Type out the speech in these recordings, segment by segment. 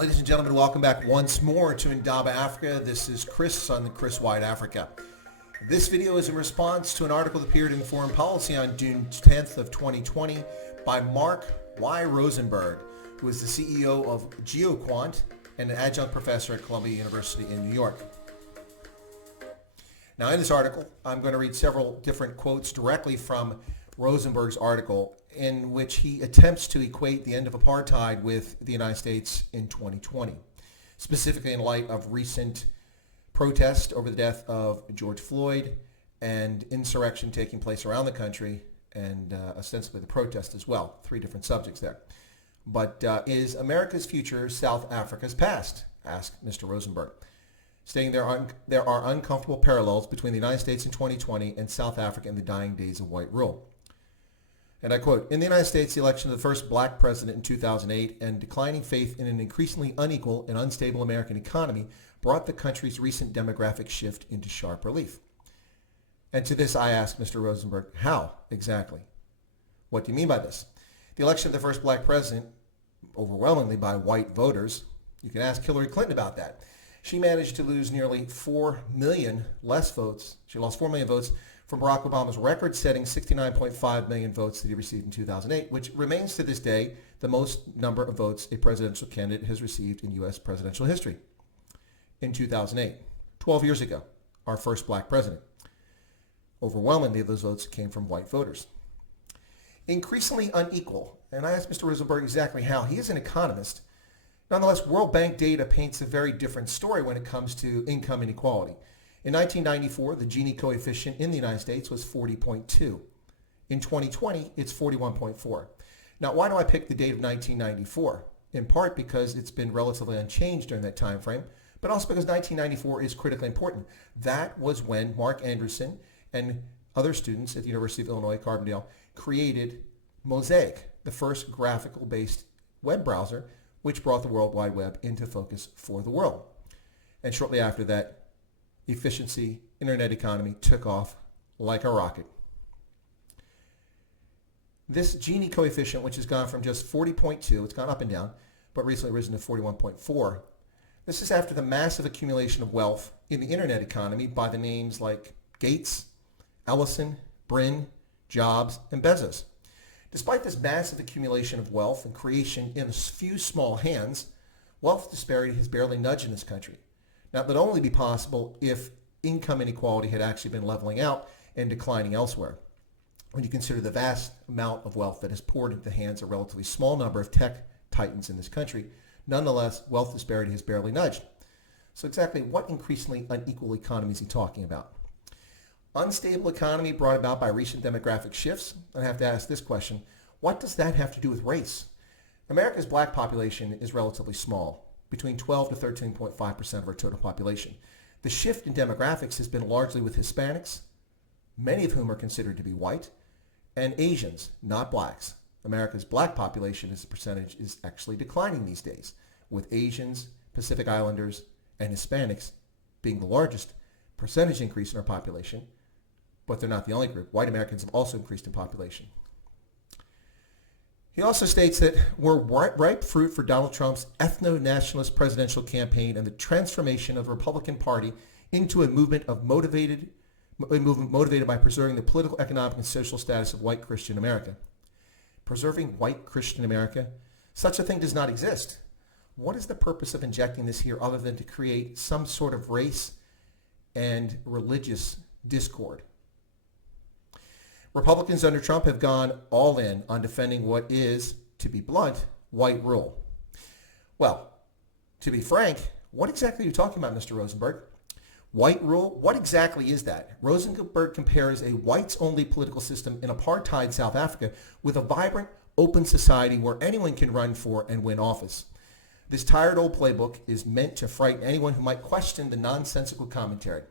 Ladies and gentlemen, welcome back once more to Indaba Africa. This is Chris on the Chris Wide Africa. This video is in response to an article that appeared in Foreign Policy on June 10th of 2020 by Mark Y. Rosenberg, who is the CEO of Geoquant and an adjunct professor at Columbia University in New York. Now, in this article, I'm going to read several different quotes directly from Rosenberg's article, in which he attempts to equate the end of apartheid with the United States in 2020, specifically in light of recent protest over the death of George Floyd and insurrection taking place around the country, and ostensibly the protest as well. Three different subjects there. But is America's future South Africa's past? Asked Mr. Rosenberg, stating there are uncomfortable parallels between the United States in 2020 and South Africa in the dying days of white rule. And I quote, "In the United States, the election of the first black president in 2008 and declining faith in an increasingly unequal and unstable American economy brought the country's recent demographic shift into sharp relief." And to this I ask Mr. Rosenberg, how exactly? What do you mean by this? The election of the first black president, overwhelmingly by white voters, you can ask Hillary Clinton about that. She managed to lose nearly 4 million less votes. She lost 4 million votes from Barack Obama's record-setting 69.5 million votes that he received in 2008, which remains to this day the most number of votes a presidential candidate has received in U.S. presidential history. In 2008, 12 years ago, our first black president. Overwhelmingly, those votes came from white voters. Increasingly unequal, and I asked Mr. Rosenberg exactly how. He is an economist. Nonetheless, World Bank data paints a very different story when it comes to income inequality. In 1994, the Gini coefficient in the United States was 40.2. In 2020, it's 41.4. Now, why do I pick the date of 1994? In part because it's been relatively unchanged during that time frame, but also because 1994 is critically important. That was when Mark Anderson and other students at the University of Illinois, Carbondale, created Mosaic, the first graphical-based web browser, which brought the World Wide Web into focus for the world. And shortly after that, efficiency, internet economy took off like a rocket. This Gini coefficient, which has gone from just 40.2, it's gone up and down, but recently risen to 41.4. This is after the massive accumulation of wealth in the internet economy by the names like Gates, Ellison, Brin, Jobs, and Bezos. Despite this massive accumulation of wealth and creation in a few small hands, wealth disparity has barely nudged in this country. Now, that would only be possible if income inequality had actually been leveling out and declining elsewhere. When you consider the vast amount of wealth that has poured into the hands of a relatively small number of tech titans in this country, nonetheless, wealth disparity has barely nudged. So exactly what increasingly unequal economy is he talking about? Unstable economy brought about by recent demographic shifts? I have to ask this question. What does that have to do with race? America's black population is relatively small, between 12 to 13.5% of our total population. The shift in demographics has been largely with Hispanics, many of whom are considered to be white, and Asians, not blacks. America's black population as a percentage is actually declining these days, with Asians, Pacific Islanders, and Hispanics being the largest percentage increase in our population, but they're not the only group. White Americans have also increased in population. He also states that we're ripe fruit for Donald Trump's ethno-nationalist presidential campaign and the transformation of the Republican Party into a movement motivated by preserving the political, economic, and social status of white Christian America. Preserving white Christian America? Such a thing does not exist. What is the purpose of injecting this here other than to create some sort of race and religious discord? Republicans under Trump have gone all in on defending what is, to be blunt, white rule. Well, to be frank, what exactly are you talking about, Mr. Rosenberg? White rule? What exactly is that? Rosenberg compares a whites-only political system in apartheid South Africa with a vibrant, open society where anyone can run for and win office. This tired old playbook is meant to frighten anyone who might question the nonsensical commentary.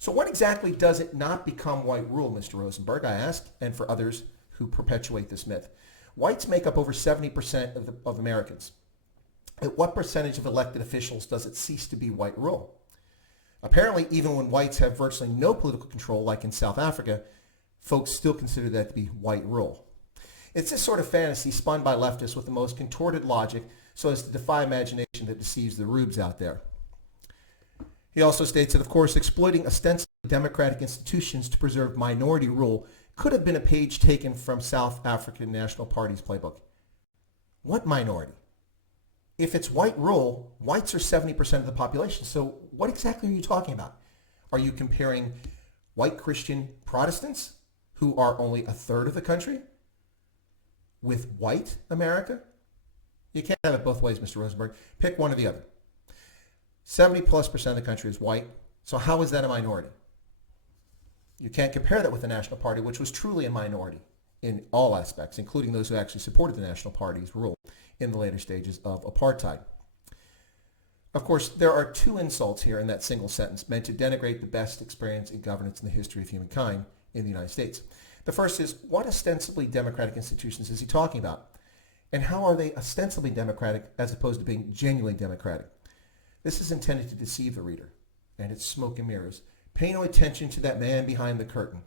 So what exactly does it not become white rule, Mr. Rosenberg, I ask, and for others who perpetuate this myth? Whites make up over 70% of Americans. At what percentage of elected officials does it cease to be white rule? Apparently, even when whites have virtually no political control, like in South Africa, folks still consider that to be white rule. It's this sort of fantasy spun by leftists with the most contorted logic so as to defy imagination that deceives the rubes out there. He also states that, of course, exploiting ostensibly democratic institutions to preserve minority rule could have been a page taken from South African National Party's playbook. What minority? If it's white rule, whites are 70% of the population. So what exactly are you talking about? Are you comparing white Christian Protestants, who are only a third of the country, with white America? You can't have it both ways, Mr. Rosenberg. Pick one or the other. 70+% of the country is white. So how is that a minority? You can't compare that with the National Party, which was truly a minority in all aspects, including those who actually supported the National Party's rule in the later stages of apartheid. Of course, there are two insults here in that single sentence meant to denigrate the best experience in governance in the history of humankind in the United States. The first is, what ostensibly democratic institutions is he talking about? And how are they ostensibly democratic as opposed to being genuinely democratic? This is intended to deceive the reader, and it's smoke and mirrors. Pay no attention to that man behind the curtain.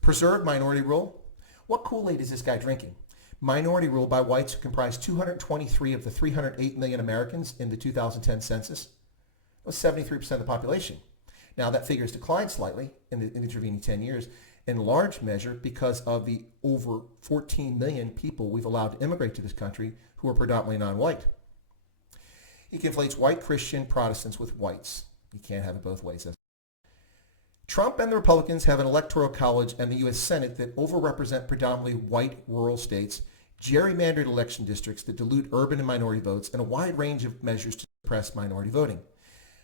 Preserve minority rule? What Kool-Aid is this guy drinking? Minority rule by whites who comprise 223 of the 308 million Americans in the 2010 census. That was 73% of the population. Now that figure has declined slightly in the intervening 10 years, in large measure because of the over 14 million people we've allowed to immigrate to this country who are predominantly non-white. He conflates white Christian Protestants with whites. You can't have it both ways. Trump and the Republicans have an electoral college and the U.S. Senate that overrepresent predominantly white rural states, gerrymandered election districts that dilute urban and minority votes, and a wide range of measures to suppress minority voting.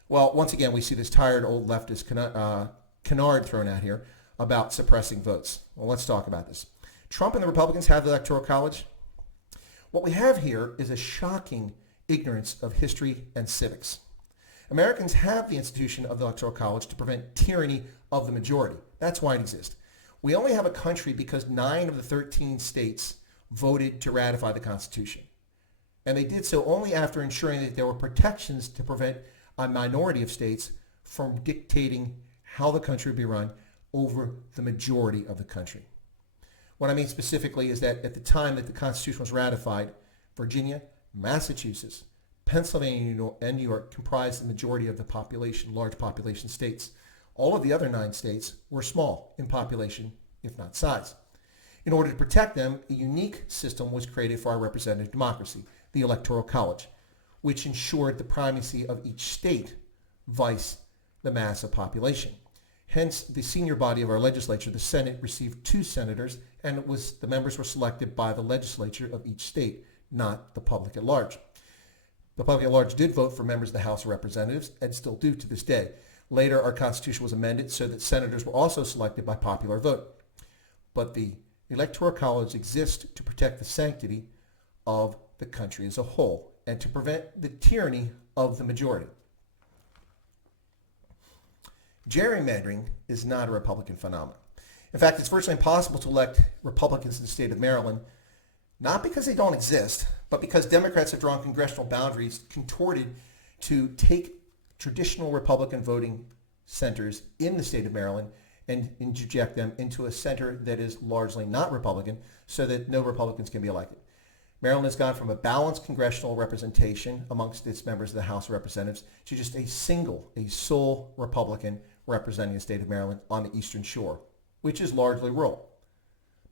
Well, once again, we see this tired old leftist canard thrown out here about suppressing votes. Well, let's talk about this. Trump and the Republicans have the electoral college. What we have here is a shocking ignorance of history and civics. Americans have the institution of the Electoral College to prevent tyranny of the majority. That's why it exists. We only have a country because 9 of the 13 states voted to ratify the Constitution. And they did so only after ensuring that there were protections to prevent a minority of states from dictating how the country would be run over the majority of the country. What I mean specifically is that at the time that the Constitution was ratified, Virginia, Massachusetts, Pennsylvania, and New York comprised the majority of the population, large population states. All of the other 9 states were small in population, if not size. In order to protect them, a unique system was created for our representative democracy, the Electoral College, which ensured the primacy of each state vice the mass of population. Hence, the senior body of our legislature, the Senate, received 2 senators, and the members were selected by the legislature of each state, not the public at large. The public at large did vote for members of the House of Representatives and still do to this day. Later, our Constitution was amended so that senators were also selected by popular vote. But the Electoral College exists to protect the sanctity of the country as a whole and to prevent the tyranny of the majority. Gerrymandering is not a Republican phenomenon. In fact, it's virtually impossible to elect Republicans in the state of Maryland, not because they don't exist, but because Democrats have drawn congressional boundaries contorted to take traditional Republican voting centers in the state of Maryland and interject them into a center that is largely not Republican so that no Republicans can be elected. Maryland has gone from a balanced congressional representation amongst its members of the House of Representatives to just a sole Republican representing the state of Maryland on the Eastern Shore, which is largely rural.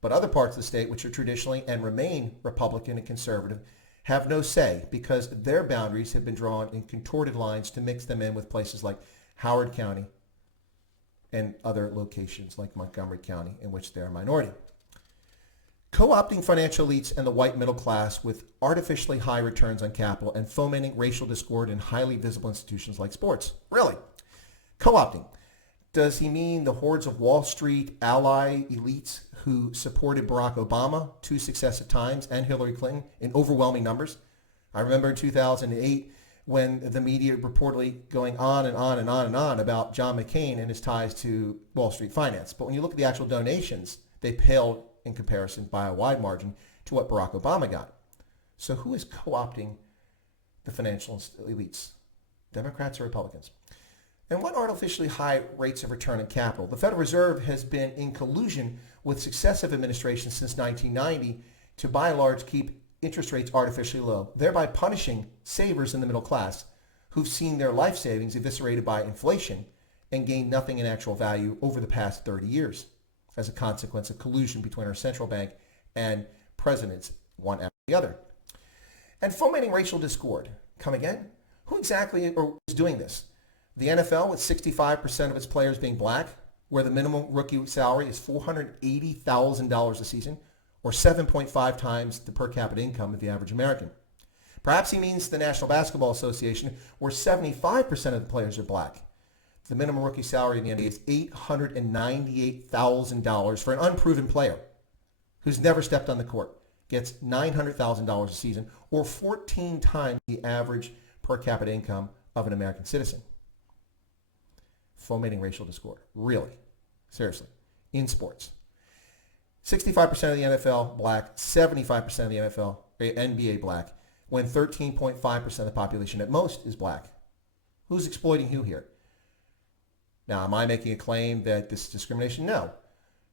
But other parts of the state, which are traditionally and remain Republican and conservative, have no say because their boundaries have been drawn in contorted lines to mix them in with places like Howard County and other locations like Montgomery County in which they're a minority. Co-opting financial elites and the white middle class with artificially high returns on capital and fomenting racial discord in highly visible institutions like sports. Really? Co-opting. Does he mean the hordes of Wall Street ally elites who supported Barack Obama 2 successive times and Hillary Clinton in overwhelming numbers? I remember in 2008 when the media reportedly going on and on and on and on about John McCain and his ties to Wall Street finance. But when you look at the actual donations, they paled in comparison by a wide margin to what Barack Obama got. So who is co-opting the financial elites? Democrats or Republicans? And what artificially high rates of return on capital? The Federal Reserve has been in collusion with successive administrations since 1990 to by and large keep interest rates artificially low, thereby punishing savers in the middle class who've seen their life savings eviscerated by inflation and gained nothing in actual value over the past 30 years as a consequence of collusion between our central bank and presidents, one after the other. And fomenting racial discord. Come again? Who exactly is doing this? The NFL, with 65% of its players being black, where the minimum rookie salary is $480,000 a season, or 7.5 times the per capita income of the average American. Perhaps he means the National Basketball Association, where 75% of the players are black. The minimum rookie salary in the NBA is $898,000 for an unproven player who's never stepped on the court. Gets $900,000 a season, or 14 times the average per capita income of an American citizen. Fomenting racial discord. Really? Seriously. In sports. 65% of the NFL black, 75% of the NBA black, when 13.5% of the population at most is black. Who's exploiting who here? Now, am I making a claim that this is discrimination? No.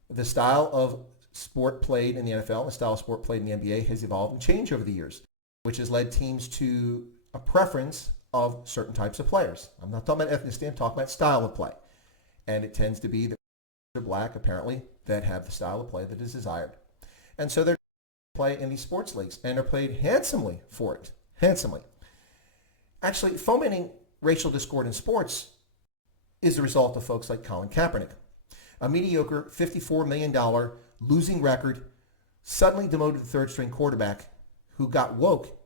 The style of sport played in the NFL, the style of sport played in the NBA has evolved and changed over the years, which has led teams to a preference of certain types of players. I'm not talking about ethnicity, I'm talking about style of play. And it tends to be that they're black, apparently, that have the style of play that is desired. And so they're play in these sports leagues, and they're paid handsomely for it. Handsomely. Actually, fomenting racial discord in sports is the result of folks like Colin Kaepernick, a mediocre $54 million losing record, suddenly demoted third-string quarterback who got woke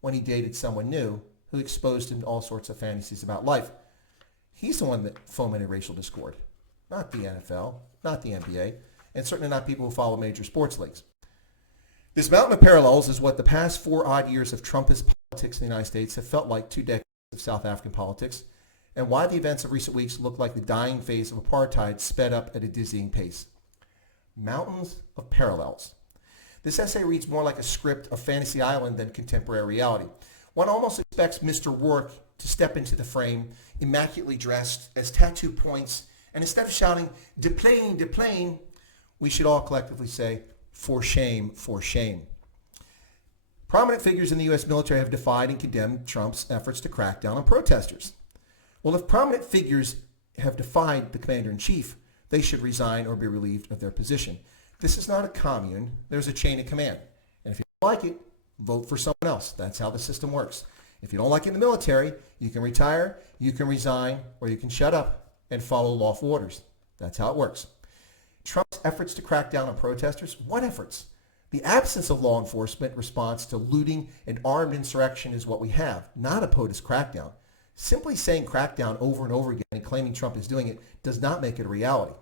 when he dated someone new who exposed him to all sorts of fantasies about life. He's the one that fomented racial discord, not the NFL, not the NBA, and certainly not people who follow major sports leagues. This mountain of parallels is what the past 4 odd years of Trumpist politics in the United States have felt like 2 decades of South African politics, and why the events of recent weeks look like the dying phase of apartheid sped up at a dizzying pace. Mountains of parallels. This essay reads more like a script of Fantasy Island than contemporary reality. One almost expects Mr. Rourke to step into the frame, immaculately dressed, as tattoo points, and instead of shouting, "Deplane, deplane," we should all collectively say, "For shame, for shame." Prominent figures in the U.S. military have defied and condemned Trump's efforts to crack down on protesters. Well, if prominent figures have defied the commander-in-chief, they should resign or be relieved of their position. This is not a commune. There's a chain of command. And if you don't like it, vote for someone else. That's how the system works. If you don't like it in the military, you can retire, you can resign, or you can shut up and follow lawful orders. That's how it works. Trump's efforts to crack down on protesters, what efforts? The absence of law enforcement response to looting and armed insurrection is what we have, not a POTUS crackdown. Simply saying crackdown over and over again and claiming Trump is doing it does not make it a reality.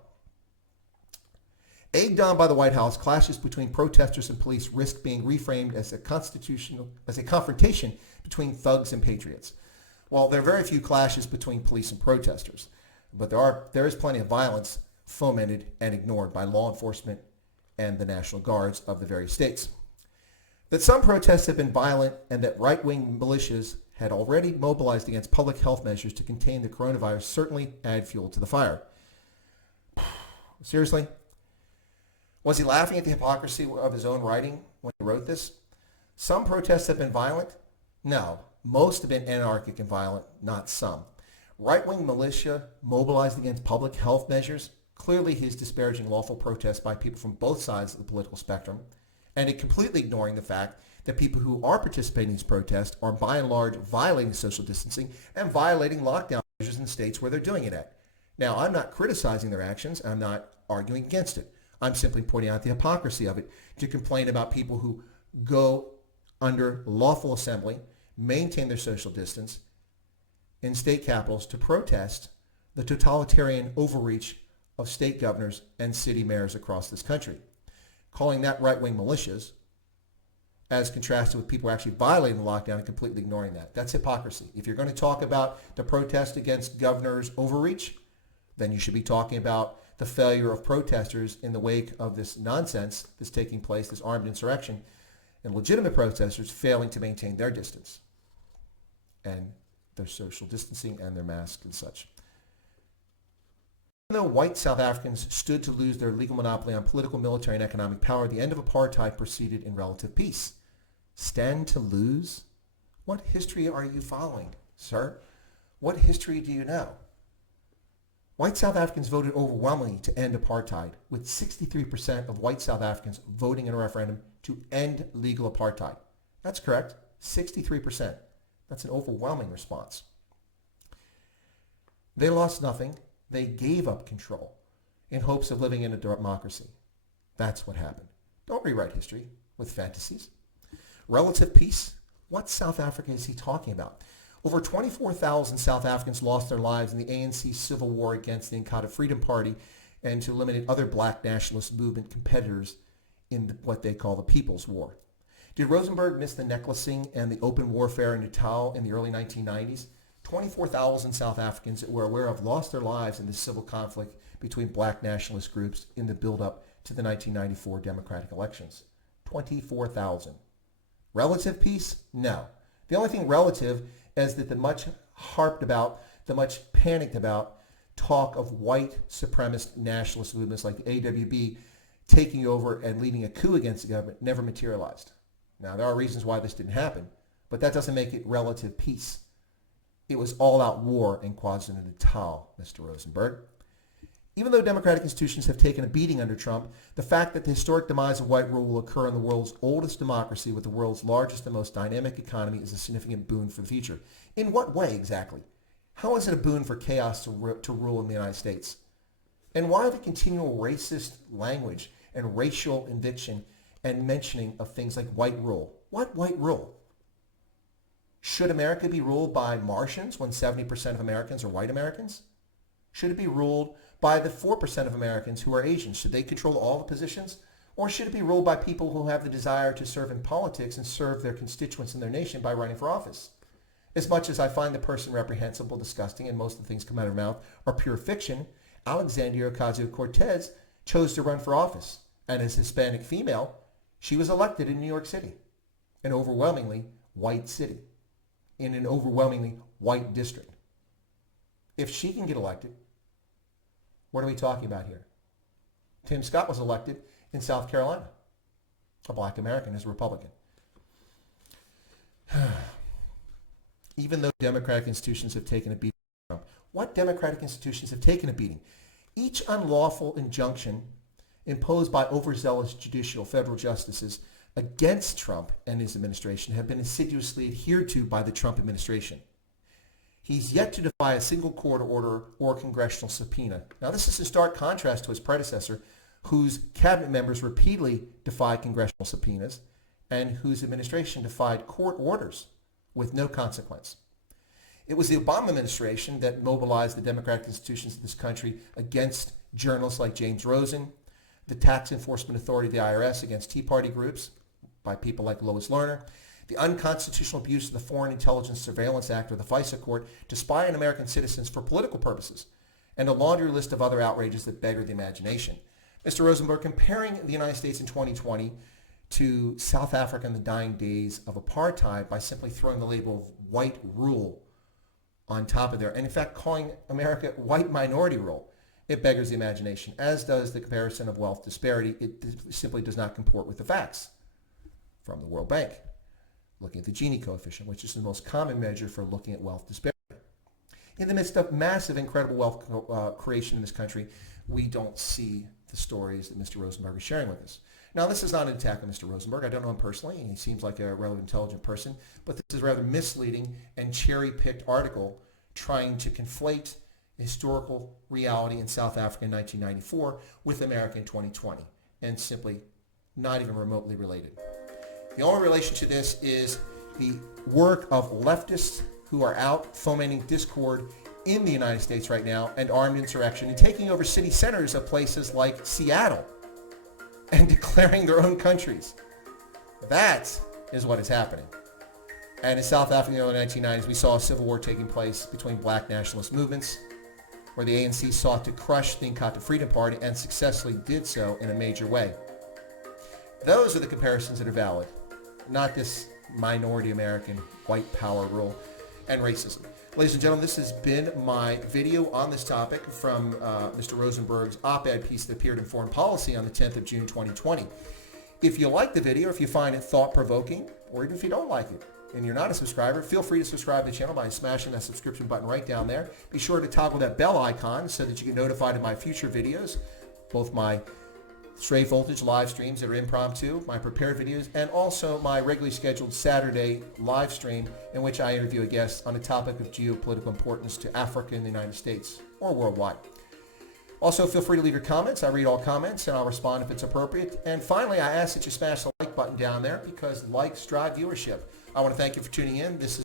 Egged on by the White House, clashes between protesters and police risk being reframed as a confrontation between thugs and patriots. Well, there are very few clashes between police and protesters, but there is plenty of violence fomented and ignored by law enforcement and the National Guards of the various states. That some protests have been violent and that right-wing militias had already mobilized against public health measures to contain the coronavirus certainly add fuel to the fire. Seriously? Was he laughing at the hypocrisy of his own writing when he wrote this? Some protests have been violent? No. Most have been anarchic and violent, not some. Right-wing militia mobilized against public health measures? Clearly he's disparaging lawful protests by people from both sides of the political spectrum, and completely ignoring the fact that people who are participating in these protests are by and large violating social distancing and violating lockdown measures in states where they're doing it at. Now, I'm not criticizing their actions. I'm not arguing against it. I'm simply pointing out the hypocrisy of it to complain about people who go under lawful assembly, maintain their social distance in state capitals to protest the totalitarian overreach of state governors and city mayors across this country. Calling that right-wing militias as contrasted with people actually violating the lockdown and completely ignoring that. That's hypocrisy. If you're going to talk about the protest against governors' overreach, then you should be talking about the failure of protesters in the wake of this nonsense that's taking place, this armed insurrection, and legitimate protesters failing to maintain their distance and their social distancing and their masks and such. Even though white South Africans stood to lose their legal monopoly on political, military, and economic power, the end of apartheid proceeded in relative peace. Stand to lose? What history are you following, sir? What history do you know? White South Africans voted overwhelmingly to end apartheid, with 63% of white South Africans voting in a referendum to end legal apartheid. That's correct, 63%. That's an overwhelming response. They lost nothing. They gave up control in hopes of living in a democracy. That's what happened. Don't rewrite history with fantasies. Relative peace? What South Africa is he talking about? Over 24,000 South Africans lost their lives in the ANC civil war against the Inkatha Freedom Party and to eliminate other black nationalist movement competitors in what they call the People's War. Did Rosenberg miss the necklacing and the open warfare in Natal in the early 1990s? 24,000 South Africans that we're aware of lost their lives in this civil conflict between black nationalist groups in the build-up to the 1994 democratic elections. 24,000. Relative peace? No. The only thing relative is that the much harped about, the much panicked about talk of white supremacist nationalist movements like the AWB taking over and leading a coup against the government never materialized. Now, there are reasons why this didn't happen, but that doesn't make it relative peace. It was all-out war in KwaZulu-Natal, Mr. Rosenberg. Even though democratic institutions have taken a beating under Trump, the fact that the historic demise of white rule will occur in the world's oldest democracy with the world's largest and most dynamic economy is a significant boon for the future. In what way exactly? How is it a boon for chaos to rule in the United States? And why the continual racist language and racial eviction and mentioning of things like white rule? What white rule? Should America be ruled by Martians when 70% of Americans are white Americans? Should it be ruled by the 4% of Americans who are Asian? Should they control all the positions? Or should it be ruled by people who have the desire to serve in politics and serve their constituents in their nation by running for office? As much as I find the person reprehensible, disgusting, and most of the things come out of her mouth are pure fiction, Alexandra Ocasio Cortez chose to run for office. And as a Hispanic female, she was elected in New York City, an overwhelmingly white city, in an overwhelmingly white district. If she can get elected, what are we talking about here? Tim Scott was elected in South Carolina, a black American as a Republican. Even though democratic institutions have taken a beating, what democratic institutions have taken a beating? Each unlawful injunction imposed by overzealous judicial federal justices against Trump and his administration have been assiduously adhered to by the Trump administration. He's yet to defy a single court order or congressional subpoena. Now, this is in stark contrast to his predecessor, whose cabinet members repeatedly defied congressional subpoenas and whose administration defied court orders with no consequence. It was the Obama administration that mobilized the democratic institutions of this country against journalists like James Rosen, the tax enforcement authority, the IRS, against Tea Party groups by people like Lois Lerner, the unconstitutional abuse of the Foreign Intelligence Surveillance Act or the FISA court to spy on American citizens for political purposes, and a laundry list of other outrages that beggar the imagination. Mr. Rosenberg, comparing the United States in 2020 to South Africa in the dying days of apartheid by simply throwing the label of white rule on top of there, and in fact calling America white minority rule, it beggars the imagination, as does the comparison of wealth disparity. It simply does not comport with the facts from the World Bank. Looking at the Gini coefficient, which is the most common measure for looking at wealth disparity. In the midst of massive, incredible wealth creation in this country, we don't see the stories that Mr. Rosenberg is sharing with us. Now, this is not an attack on Mr. Rosenberg. I don't know him personally, and he seems like a relatively intelligent person, but this is a rather misleading and cherry-picked article trying to conflate historical reality in South Africa in 1994 with America in 2020, and simply not even remotely related. The only relation to this is the work of leftists who are out fomenting discord in the United States right now and armed insurrection and taking over city centers of places like Seattle and declaring their own countries. That is what is happening. And in South Africa in the early 1990s, we saw a civil war taking place between black nationalist movements where the ANC sought to crush the Inkatha Freedom Party and successfully did so in a major way. Those are the comparisons that are valid, not this minority American white power rule and racism. Ladies and gentlemen, this has been my video on this topic from Mr. Rosenberg's op-ed piece that appeared in Foreign Policy on the 10th of June 2020. If you like the video, if you find it thought-provoking, or even if you don't like it, and you're not a subscriber, feel free to subscribe to the channel by smashing that subscription button right down there. Be sure to toggle that bell icon so that you get notified of my future videos, both my straight voltage live streams that are impromptu, my prepared videos, and also my regularly scheduled Saturday live stream in which I interview a guest on a topic of geopolitical importance to Africa and the United States or worldwide. Also, feel free to leave your comments. I read all comments and I'll respond if it's appropriate. And finally, I ask that you smash the like button down there because likes drive viewership. I want to thank you for tuning in. This is